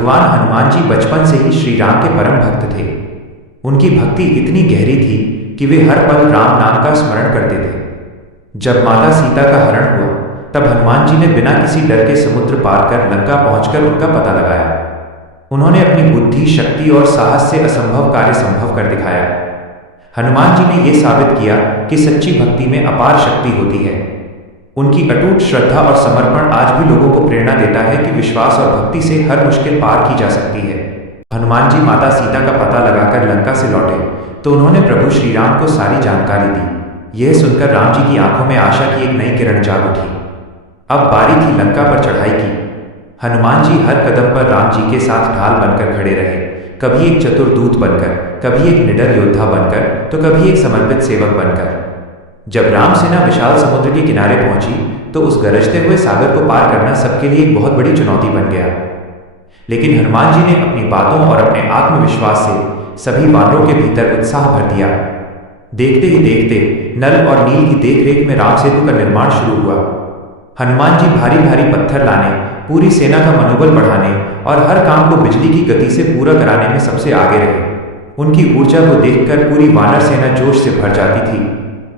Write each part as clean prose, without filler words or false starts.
भगवान हनुमान जी बचपन से ही श्री राम के परम भक्त थे। उनकी भक्ति इतनी गहरी थी कि वे हर पल राम नाम का स्मरण करते थे। जब माता सीता का हरण हुआ तब हनुमान जी ने बिना किसी डर के समुद्र पार कर लंका पहुंचकर उनका पता लगाया। उन्होंने अपनी बुद्धि, शक्ति और साहस से असंभव कार्य संभव कर दिखाया। हनुमान जी ने यह साबित किया कि सच्ची भक्ति में अपार शक्ति होती है। उनकी अटूट श्रद्धा और समर्पण आज भी लोगों को प्रेरणा देता है कि विश्वास और भक्ति से हर मुश्किल पार की जा सकती है। हनुमान जी माता सीता का पता लगाकर लंका से लौटे तो उन्होंने प्रभु श्री राम को सारी जानकारी दी। यह सुनकर राम जी की आंखों में आशा की एक नई किरण जाग उठी। अब बारी थी लंका पर चढ़ाई की। हनुमान जी हर कदम पर राम जी के साथ ढाल बनकर खड़े रहे, कभी एक चतुर दूत बनकर, कभी एक निडर योद्धा बनकर, तो कभी एक समर्पित सेवक बनकर। जब राम सेना विशाल समुद्र के किनारे पहुंची तो उस गरजते हुए सागर को पार करना सबके लिए एक बहुत बड़ी चुनौती बन गया। लेकिन हनुमान जी ने अपनी बातों और अपने आत्मविश्वास से सभी वानरों के भीतर उत्साह भर दिया। देखते ही देखते नल और नील की देखरेख में राम सेतु का निर्माण शुरू हुआ। हनुमान जी भारी भारी पत्थर लाने, पूरी सेना का मनोबल बढ़ाने और हर काम को बिजली की गति से पूरा कराने में सबसे आगे रहे। उनकी ऊर्जा को देखकर पूरी वानर सेना जोश से भर जाती थी।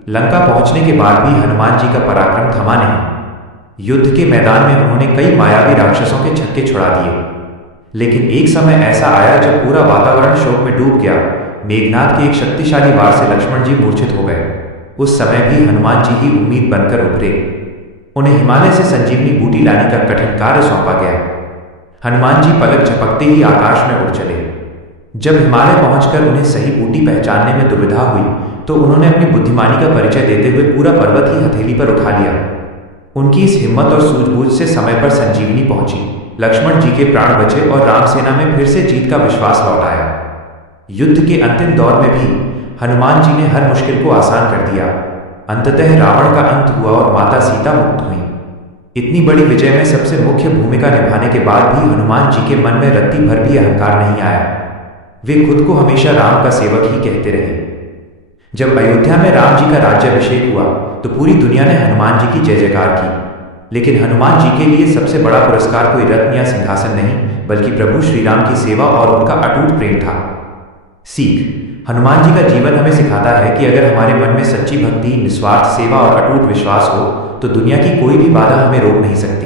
लंका पहुंचने के बाद भी हनुमान जी का पराक्रम थमा नहीं। युद्ध के मैदान में उन्होंने कई मायावी राक्षसों के छक्के छुड़ा दिए। लेकिन एक समय ऐसा आया जब पूरा वातावरण शोक में डूब गया। मेघनाद के एक शक्तिशाली वार से लक्ष्मण जी मूर्छित हो गए। उस समय भी हनुमान जी ही उम्मीद बनकर उभरे। उन्हें हिमालय से संजीवनी बूटी लाने का कठिन कार्य सौंपा गया। हनुमान जी पलक झपकते ही आकाश में उड़ चले। जब हिमालय पहुंचकर उन्हें सही बूटी पहचानने में दुविधा हुई तो उन्होंने अपनी बुद्धिमानी का परिचय देते हुए पूरा पर्वत ही हथेली पर उठा लिया। उनकी इस हिम्मत और सूझबूझ से समय पर संजीवनी पहुंची। लक्ष्मण जी के प्राण बचे और राम सेना में फिर से जीत का विश्वास लौट आया। युद्ध के अंतिम दौर में भी हनुमान जी ने हर मुश्किल को आसान कर दिया। अंततः रावण का अंत हुआ और माता सीता मुक्त हुई। इतनी बड़ी विजय में सबसे मुख्य भूमिका निभाने के बाद भी हनुमान जी के मन में रत्ती भर भी अहंकार नहीं आया। वे खुद को हमेशा राम का सेवक ही कहते रहे। जब अयोध्या में राम जी का राज्याभिषेक हुआ तो पूरी दुनिया ने हनुमान जी की जय जयकार की। लेकिन हनुमान जी के लिए सबसे बड़ा पुरस्कार कोई रत्न या सिंहासन नहीं, बल्कि प्रभु श्री राम की सेवा और उनका अटूट प्रेम था। सीख: हनुमान जी का जीवन हमें सिखाता है कि अगर हमारे मन में सच्ची भक्ति, निस्वार्थ सेवा और अटूट विश्वास हो तो दुनिया की कोई भी बाधा हमें रोक नहीं सकती।